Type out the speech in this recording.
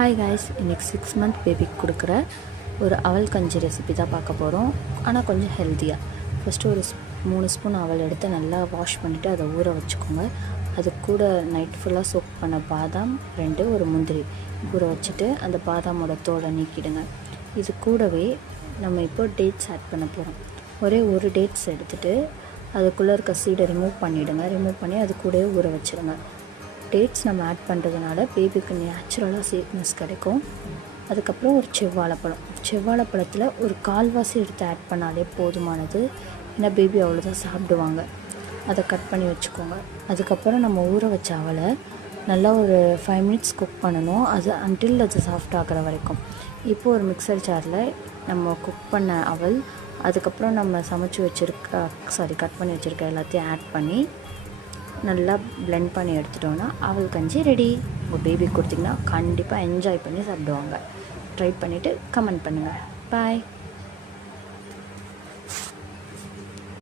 Hi guys, இன்றைக்கி 6 month பேபிக்கு கொடுக்குற ஒரு அவல் கஞ்சி ரெசிபி தான் பார்க்க போகிறோம். ஆனால் கொஞ்சம் ஹெல்த்தியாக. ஃபஸ்ட்டு ஒரு 3 ஸ்பூன் அவல் எடுத்து நல்லா வாஷ் பண்ணிவிட்டு அதை ஊற வச்சுக்கோங்க. அது கூட நைட் ஃபுல்லாக சோக் பண்ண பாதாம் 2, ஒரு முந்திரி ஊற வச்சுட்டு அந்த பாதாமோட தோலை நீக்கிடுங்க. இது கூடவே நம்ம இப்போ டேட்ஸ் ஆட் பண்ண போகிறோம். ஒரே ஒரு டேட்ஸ் எடுத்துகிட்டு அதுக்குள்ளே இருக்க சீடை ரிமூவ் பண்ணிவிடுங்க. ரிமூவ் பண்ணி அது கூடவே ஊற வச்சுருங்க. டேட்ஸ் நம்ம ஆட் பண்ணுறதுனால பேபிக்கு நேச்சுரலாக ஸ்வீட்னஸ் கிடைக்கும். அதுக்கப்புறம் ஒரு செவ்வாழைப்பழத்தில் ஒரு கால்வாசி எடுத்து ஆட் பண்ணாலே போதுமானது. ஏன்னா பேபி அவ்வளோதான் சாப்பிடுவாங்க. அதை கட் பண்ணி வச்சுக்கோங்க. அதுக்கப்புறம் நம்ம ஊற வச்ச அவலை நல்லா ஒரு 5 மினிட்ஸ் குக் பண்ணணும். அது அன்டில் அது சாஃப்ட் ஆகிற வரைக்கும். இப்போது ஒரு மிக்சர் ஜாரில் நம்ம குக் பண்ண அவல், அதுக்கப்புறம் நம்ம கட் பண்ணி வச்சுருக்க எல்லாத்தையும் ஆட் பண்ணி நல்லா பிளெண்ட் பண்ணி எடுத்துட்டோன்னா அவல் கஞ்சி ரெடி. உங்கள் பேபிக்கு கொடுத்திங்கன்னா கண்டிப்பாக என்ஜாய் பண்ணி சாப்பிடுவாங்க. ட்ரை பண்ணிவிட்டு கமெண்ட் பண்ணுங்கள். பாய்.